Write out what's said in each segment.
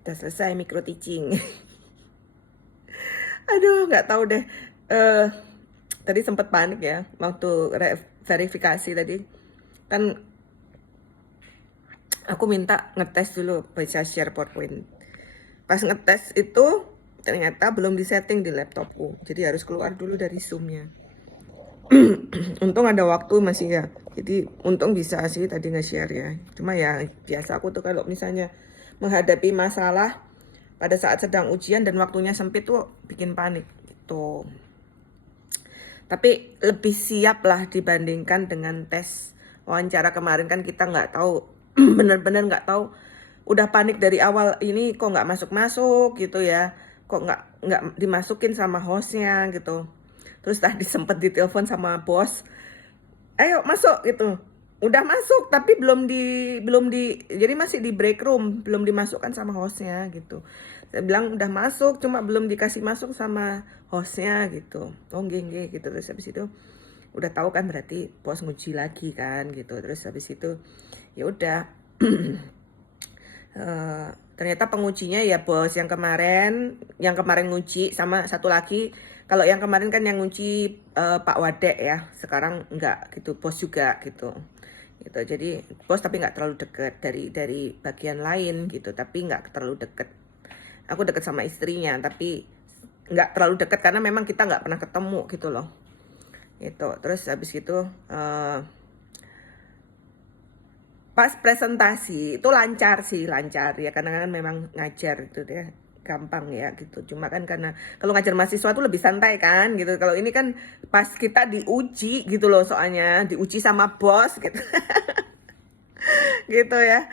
Udah selesai micro teaching. Aduh, nggak tahu deh. Tadi sempat panik ya waktu verifikasi tadi. Kan aku minta ngetes dulu bisa share PowerPoint. Pas ngetes itu ternyata belum disetting di laptopku. Jadi harus keluar dulu dari Zoom-nya. Untung ada waktu masih ya. Jadi untung bisa sih tadi nge-share ya. Cuma ya biasa aku tuh kalau misalnya menghadapi masalah pada saat sedang ujian dan waktunya sempit tuh bikin panik gitu. Tapi lebih siap lah dibandingkan dengan tes wawancara kemarin. Kan kita nggak tahu, bener-bener nggak tahu. Udah panik dari awal, ini kok nggak masuk-masuk gitu ya. Kok nggak dimasukin sama hostnya gitu. Terus tadi sempet ditelepon sama bos, ayo masuk gitu. Udah masuk tapi belum di jadi masih di break room, belum dimasukkan sama hostnya gitu. Saya bilang udah masuk, cuma belum dikasih masuk sama hostnya gitu. Oh nggih gitu. Terus habis itu udah tahu kan berarti bos nguji lagi kan gitu. Terus habis itu ya udah. Ternyata pengujinya ya bos yang kemarin nguji sama satu lagi. Kalau yang kemarin kan yang nguji Pak Wadek ya, sekarang enggak gitu, bos juga gitu. Gitu. Jadi bos tapi nggak terlalu deket dari bagian lain gitu, tapi nggak terlalu deket. Aku deket sama istrinya, tapi nggak terlalu deket karena memang kita nggak pernah ketemu gitu loh. Gitu. Terus habis itu pas presentasi itu lancar sih, lancar ya, karena kan memang ngajar gitu ya gampang ya gitu. Cuma kan karena kalau ngajar mahasiswa tuh lebih santai kan gitu. Kalau ini kan pas kita diuji gitu loh, soalnya diuji sama bos gitu. Gitu ya.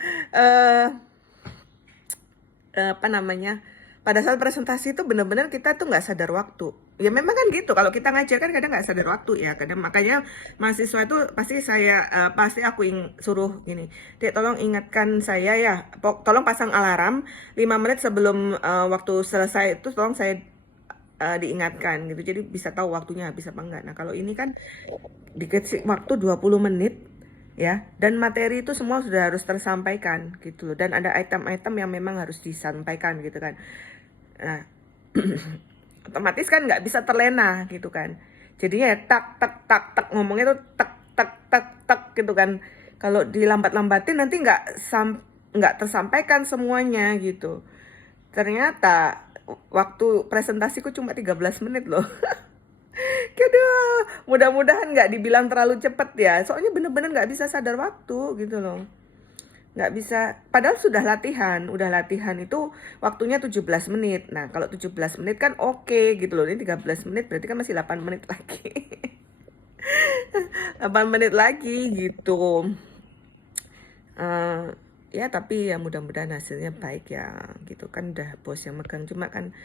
eh apa namanya, pada saat presentasi itu benar-benar kita tuh nggak sadar waktu. Ya memang kan gitu, kalau kita ngajar kan kadang nggak sadar waktu ya. Kadang makanya mahasiswa itu pasti aku suruh gini, Dek tolong ingatkan saya ya, tolong pasang alarm 5 menit sebelum waktu selesai itu, tolong saya diingatkan gitu. Jadi bisa tahu waktunya habis apa enggak. Nah kalau ini kan dikasih waktu 20 menit ya, dan materi itu semua sudah harus tersampaikan gitu loh, dan ada item-item yang memang harus disampaikan gitu kan. Nah, otomatis kan nggak bisa terlena gitu kan, jadinya ya tak tak tak tak, ngomongnya tuh tak tak tak tak gitu kan. Kalau dilambat-lambatin nanti nggak tersampaikan semuanya gitu. Ternyata waktu presentasiku cuma 13 menit loh. Aduh, mudah-mudahan nggak dibilang terlalu cepet ya. Soalnya bener-bener nggak bisa sadar waktu gitu loh. Nggak bisa, padahal udah latihan itu waktunya 17 menit. Nah, kalau 17 menit kan oke gitu loh. Ini 13 menit berarti kan masih 8 menit lagi. 8 menit lagi gitu. Eh ya tapi ya mudah-mudahan hasilnya baik ya gitu kan, udah bos yang megang. Cuma kan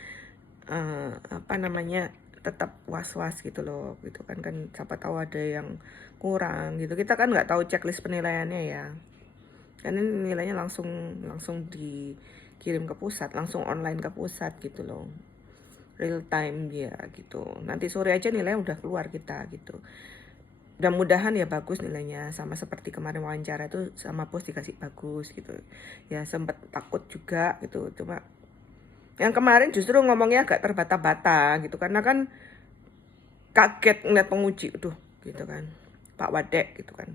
apa namanya, tetap was-was gitu loh gitu kan. Siapa tahu ada yang kurang gitu, kita kan nggak tahu checklist penilaiannya ya, karena nilainya langsung langsung dikirim ke pusat, langsung online ke pusat gitu loh, real time ya gitu. Nanti sore aja nilainya udah keluar kita gitu. Mudah-mudahan ya bagus nilainya, sama seperti kemarin wawancara itu sama bos dikasih bagus gitu ya. Sempet takut juga gitu, cuma yang kemarin justru ngomongnya agak terbata-bata gitu, karena kan kaget ngeliat penguji tuh gitu kan, Pak Wadek gitu kan.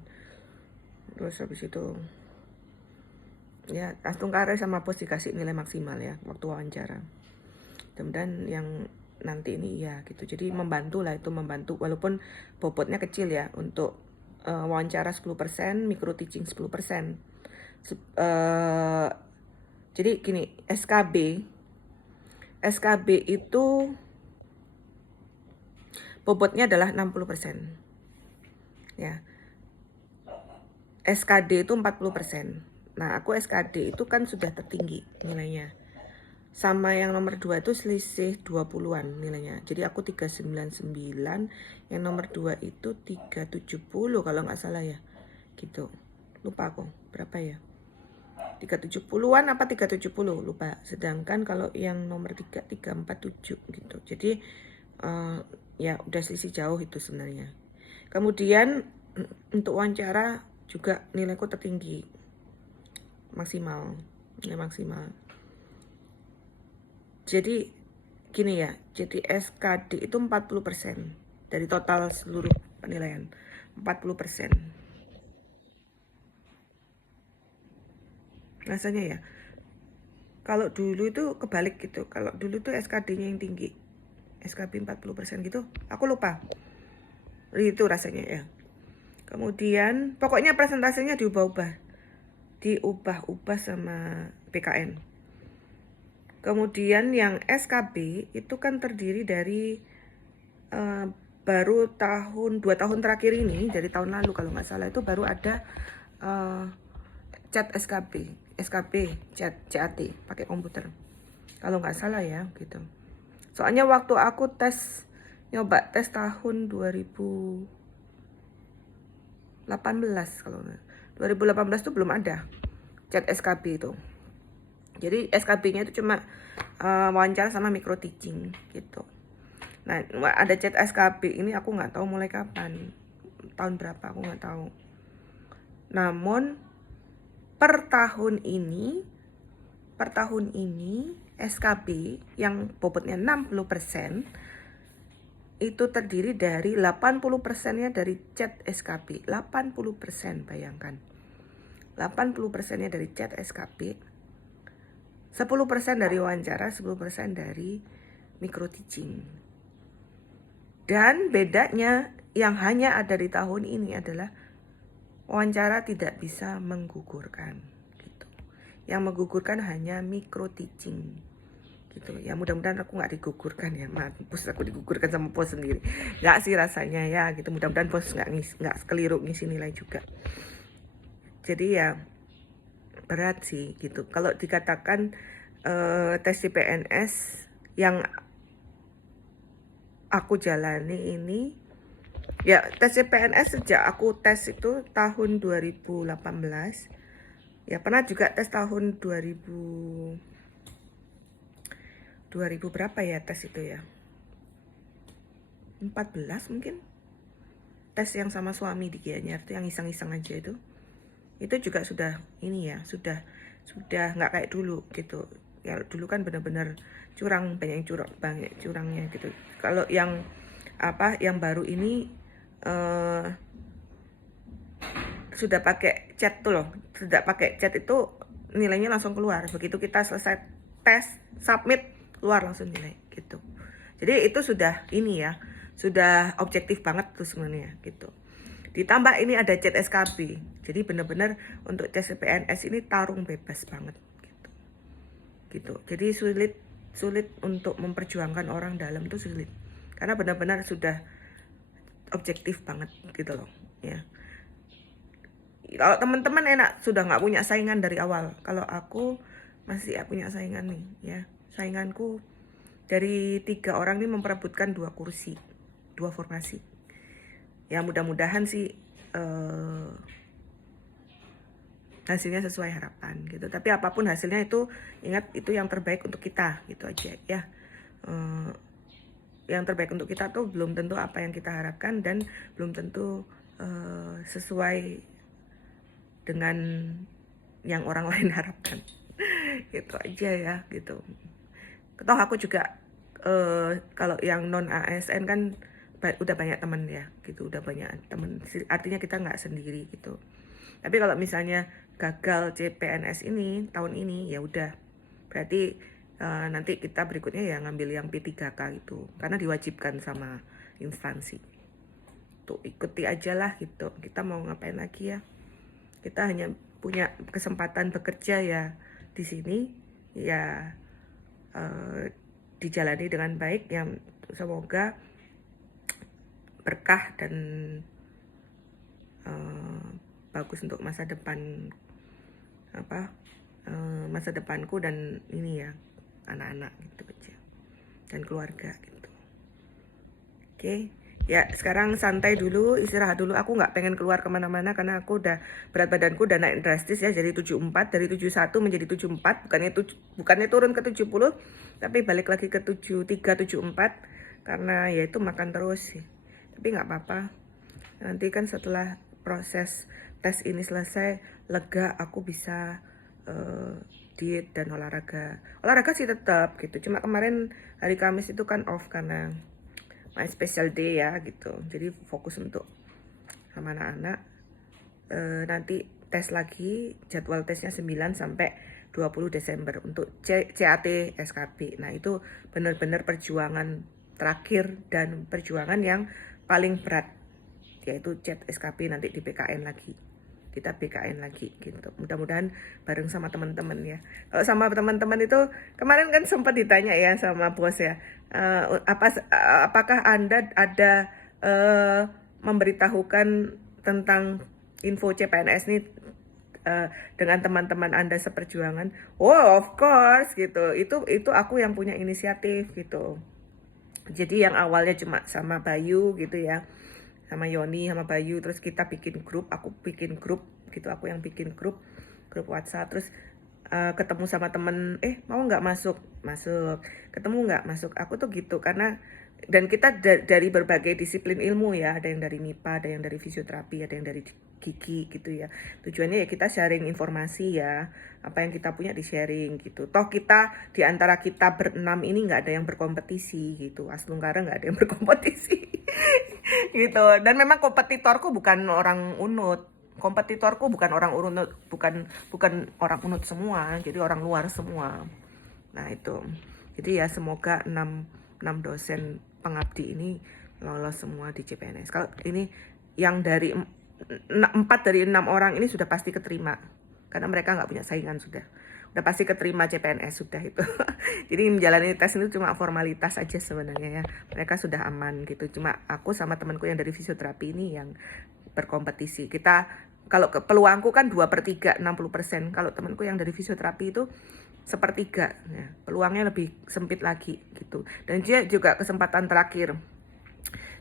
Terus habis itu ya langsung kare sama bos dikasih nilai maksimal ya waktu wawancara. Mudah-mudahan yang nanti ini ya gitu, jadi membantu lah, itu membantu walaupun bobotnya kecil ya. Untuk wawancara 10%, micro teaching 10%. Jadi gini, SKB itu bobotnya adalah 60% ya. SKD itu 40%. Nah, aku SKD itu kan sudah tertinggi nilainya. Sama yang nomor 2 itu selisih 20-an nilainya. Jadi aku 399, yang nomor 2 itu 370 kalau nggak salah ya. Gitu. Lupa aku, berapa ya? 370-an apa 370, lupa. Sedangkan kalau yang nomor 3 347 gitu. Jadi ya udah selisih jauh itu sebenarnya. Kemudian untuk wawancara juga nilaiku tertinggi, maksimal, nilai maksimal Jadi gini ya, jadi SKD itu 40% dari total seluruh penilaian. 40%. Rasanya ya. Kalau dulu itu kebalik gitu. Kalau dulu tuh SKD-nya yang tinggi. SKB 40% gitu. Aku lupa. Itu rasanya ya. Kemudian pokoknya presentasinya diubah-ubah. Diubah-ubah sama PKN. Kemudian yang SKB itu kan terdiri dari baru 2 tahun terakhir ini, dari tahun lalu kalau nggak salah itu baru ada chat SKB chat CAT pakai komputer kalau nggak salah ya gitu. Soalnya waktu aku nyoba tes tahun 2018 kalau 2018 tuh belum ada chat SKB itu. Jadi SKB-nya itu cuma wawancara sama micro teaching gitu. Nah, ada chat SKB ini aku nggak tahu mulai kapan, tahun berapa aku nggak tahu. Namun per tahun ini SKB yang bobotnya 60% itu terdiri dari 80%-nya dari chat SKB. 80%, bayangkan. 80%-nya dari chat SKB. 10% dari wawancara, 10% dari micro teaching. Dan bedanya yang hanya ada di tahun ini adalah wawancara tidak bisa menggugurkan gitu. Yang menggugurkan hanya micro teaching gitu. Ya mudah-mudahan aku nggak digugurkan ya, mampus aku digugurkan sama bos sendiri. Nggak sih rasanya ya gitu. Mudah-mudahan bos nggak keliru ngisi nilai juga. Jadi ya berat sih gitu. Kalau dikatakan tes CPNS yang aku jalani ini, ya tes CPNS sejak aku tes itu tahun 2018. Ya pernah juga tes tahun 2000 berapa ya tes itu ya? 14 mungkin. Tes yang sama suami di Gianyar tuh yang iseng-iseng aja itu. Itu juga sudah ini ya, sudah nggak kayak dulu gitu. Ya dulu kan benar-benar curang, banyak curangnya gitu. Kalau yang baru ini sudah pakai chat tuh loh, sudah pakai chat itu nilainya langsung keluar. Begitu kita selesai tes, submit, keluar langsung nilai gitu. Jadi itu sudah ini ya, sudah objektif banget tuh sebenarnya gitu. Ditambah ini ada chat SKB, jadi benar-benar untuk tes CPNS ini tarung bebas banget gitu. Jadi sulit untuk memperjuangkan orang dalam tuh sulit, karena benar-benar sudah objektif banget gitu loh ya. Kalau teman-teman enak sudah nggak punya saingan dari awal. Kalau aku masih punya saingan nih ya. Sainganku dari 3 orang ini memperebutkan 2 kursi, 2 formasi. Ya mudah-mudahan sih hasilnya sesuai harapan gitu. Tapi apapun hasilnya itu ingat itu yang terbaik untuk kita gitu aja ya. Yang terbaik untuk kita tuh belum tentu apa yang kita harapkan dan belum tentu sesuai dengan yang orang lain harapkan. Gitu aja ya gitu. Toh aku juga kalau yang non ASN kan udah banyak teman ya gitu, udah banyak teman, artinya kita nggak sendiri gitu. Tapi kalau misalnya gagal CPNS ini tahun ini ya udah berarti nanti kita berikutnya ya ngambil yang P3K itu karena diwajibkan sama instansi. Tuh ikuti aja lah gitu, kita mau ngapain lagi ya, kita hanya punya kesempatan bekerja ya di sini ya, dijalani dengan baik yang semoga berkah dan bagus untuk masa depan masa depanku dan ini ya anak-anak gitu aja dan keluarga gitu. Oke. Ya sekarang santai dulu, istirahat dulu. Aku nggak pengen keluar kemana-mana karena aku udah berat badanku udah naik drastis ya, jadi 74, dari 71 menjadi 74, bukannya turun ke 70, tapi balik lagi ke 73, 74 karena ya itu makan terus sih. Tapi nggak apa-apa. Nanti kan setelah proses tes ini selesai lega, aku bisa diet dan olahraga sih tetap gitu, cuma kemarin hari Kamis itu kan off karena my special day ya gitu, jadi fokus untuk sama anak-anak. Nanti tes lagi, jadwal tesnya 9 sampai 20 Desember untuk CAT SKP. Nah itu benar-benar perjuangan terakhir dan perjuangan yang paling berat, yaitu CAT SKP nanti di PKN lagi. Kita BKN lagi gitu. Mudah-mudahan bareng sama teman-teman ya. Kalau sama teman-teman itu kemarin kan sempat ditanya ya sama bos ya, apakah Anda ada memberitahukan tentang info CPNS ini dengan teman-teman Anda seperjuangan? Oh, of course gitu. Itu aku yang punya inisiatif gitu. Jadi yang awalnya cuma sama Bayu gitu ya, sama Yoni sama Bayu, terus kita bikin grup, aku bikin grup gitu, aku yang bikin grup WhatsApp, terus ketemu sama temen, mau nggak masuk, ketemu nggak masuk, aku tuh gitu karena, dan kita dari berbagai disiplin ilmu ya, ada yang dari MIPA, ada yang dari fisioterapi, ada yang dari gigi gitu ya. Tujuannya ya kita sharing informasi ya, apa yang kita punya di sharing gitu. Toh kita di antara kita berenam ini nggak ada yang berkompetisi gitu, Aslungkara nggak ada yang berkompetisi gitu. Dan memang kompetitorku bukan orang unut, kompetitorku bukan orang unut, bukan orang unut semua, jadi orang luar semua. Nah itu, jadi ya semoga 6 dosen pengabdi ini lolos semua di CPNS. Kalau ini yang dari 4 dari 6 orang ini sudah pasti keterima, karena mereka nggak punya saingan, sudah pasti keterima CPNS sudah itu. Jadi menjalani tes itu cuma formalitas aja sebenarnya ya, mereka sudah aman gitu. Cuma aku sama temanku yang dari fisioterapi ini yang berkompetisi. Kita kalau peluangku kan 2/3 60%, kalau temanku yang dari fisioterapi itu 1/3 ya, peluangnya lebih sempit lagi gitu. Dan dia juga kesempatan terakhir,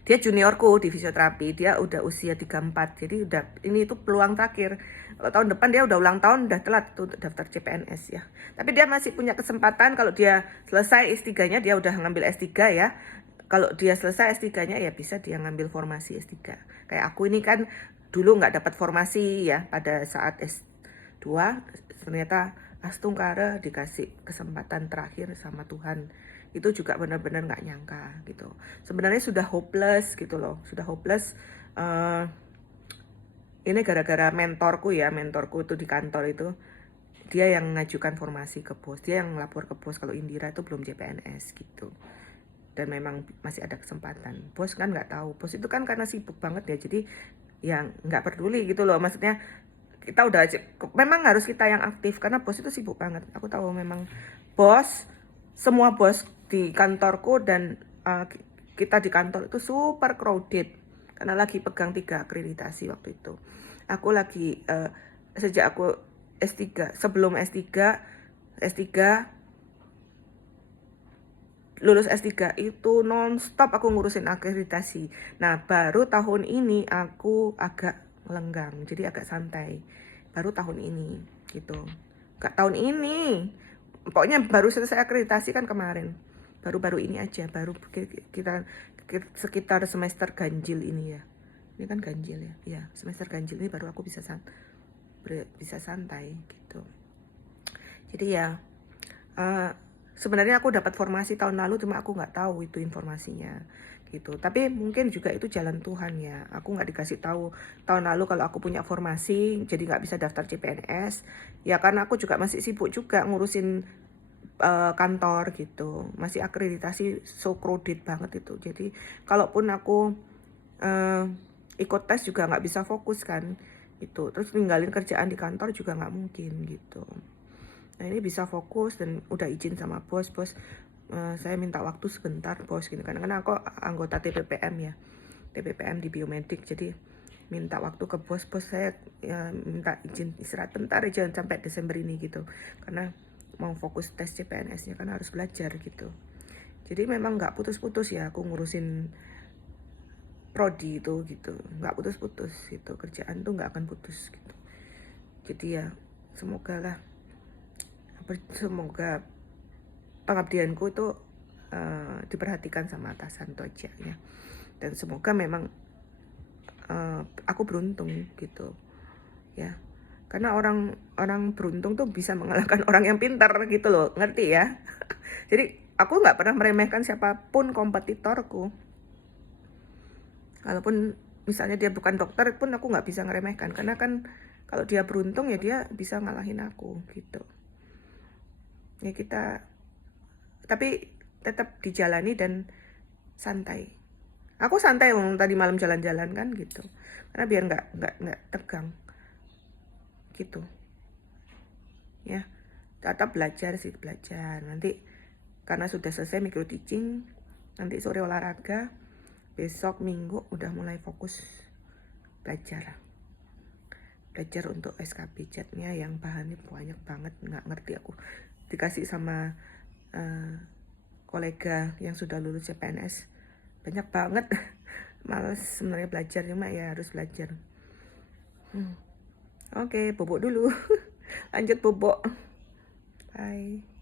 dia juniorku di fisioterapi, dia udah usia 34, jadi udah ini itu peluang terakhir. Kalau tahun depan dia udah ulang tahun, udah telat tuh untuk daftar CPNS ya. Tapi dia masih punya kesempatan, kalau dia selesai S3-nya, dia udah ngambil S3 ya. Kalau dia selesai S3-nya ya bisa dia ngambil formasi S3. Kayak aku ini kan dulu nggak dapat formasi ya pada saat S2, ternyata Astungkara dikasih kesempatan terakhir sama Tuhan. Itu juga benar-benar nggak nyangka gitu. Sebenarnya sudah hopeless gitu loh, sudah hopeless. Ini gara-gara mentorku itu di kantor itu, dia yang ngajukan formasi ke bos, dia yang lapor ke bos kalau Indira itu belum CPNS gitu. Dan memang masih ada kesempatan. Bos kan nggak tahu, bos itu kan karena sibuk banget ya, jadi yang nggak peduli gitu loh. Maksudnya kita udah, memang harus kita yang aktif karena bos itu sibuk banget. Aku tahu memang semua bos di kantorku dan kita di kantor itu super crowded karena lagi pegang 3 akreditasi waktu itu. Aku lagi sejak aku S3, sebelum S3 lulus S3 itu nonstop aku ngurusin akreditasi. Nah baru tahun ini aku agak lenggang, jadi agak santai. Baru tahun ini gitu. Gak tahun ini, pokoknya baru selesai akreditasi kan kemarin. Baru-baru ini aja, baru kita sekitar semester ganjil ini ya. Ini kan ganjil ya, ya semester ganjil ini baru aku bisa santai gitu. Jadi ya sebenarnya aku dapat formasi tahun lalu, cuma aku nggak tahu itu informasinya gitu. Tapi mungkin juga itu jalan Tuhan ya. Aku nggak dikasih tahu tahun lalu kalau aku punya formasi, jadi nggak bisa daftar CPNS. Ya karena aku juga masih sibuk juga ngurusin kantor gitu. Masih akreditasi, so crowded banget itu. Jadi kalaupun aku ikut tes juga nggak bisa fokus kan gitu. Terus ninggalin kerjaan di kantor juga nggak mungkin gitu. Nah ini bisa fokus dan udah izin sama bos, saya minta waktu sebentar bos gitu kan, karena aku anggota TPPM ya, TPPM di biomedik, jadi minta waktu ke bos saya ya, minta izin istirahat bentar aja sampai Desember ini gitu, karena mau fokus tes CPNS-nya kan harus belajar gitu. Jadi memang nggak putus-putus ya aku ngurusin prodi itu gitu, nggak putus-putus gitu, kerjaan tuh nggak akan putus gitu. Jadi ya semoga pengabdianku itu diperhatikan sama atasan itu aja ya. Dan semoga memang aku beruntung gitu ya, karena orang orang beruntung tuh bisa mengalahkan orang yang pintar gitu loh, ngerti ya? Jadi aku nggak pernah meremehkan siapapun kompetitorku. Walaupun misalnya dia bukan dokter pun aku nggak bisa ngeremehkan, karena kan kalau dia beruntung ya dia bisa ngalahin aku gitu. Ya kita, tapi tetap dijalani dan santai. Aku santai tadi malam jalan-jalan kan gitu, karena biar nggak tegang gitu ya. Tetap belajar sih, belajar nanti karena sudah selesai micro teaching, nanti sore olahraga, besok minggu udah mulai fokus belajar untuk SKB chatnya yang bahannya banyak banget, nggak ngerti aku. Dikasih sama kolega yang sudah lulus CPNS, banyak banget. Males sebenarnya belajar, cuma ya harus belajar. Oke, bobok dulu. Lanjut bobok. Bye.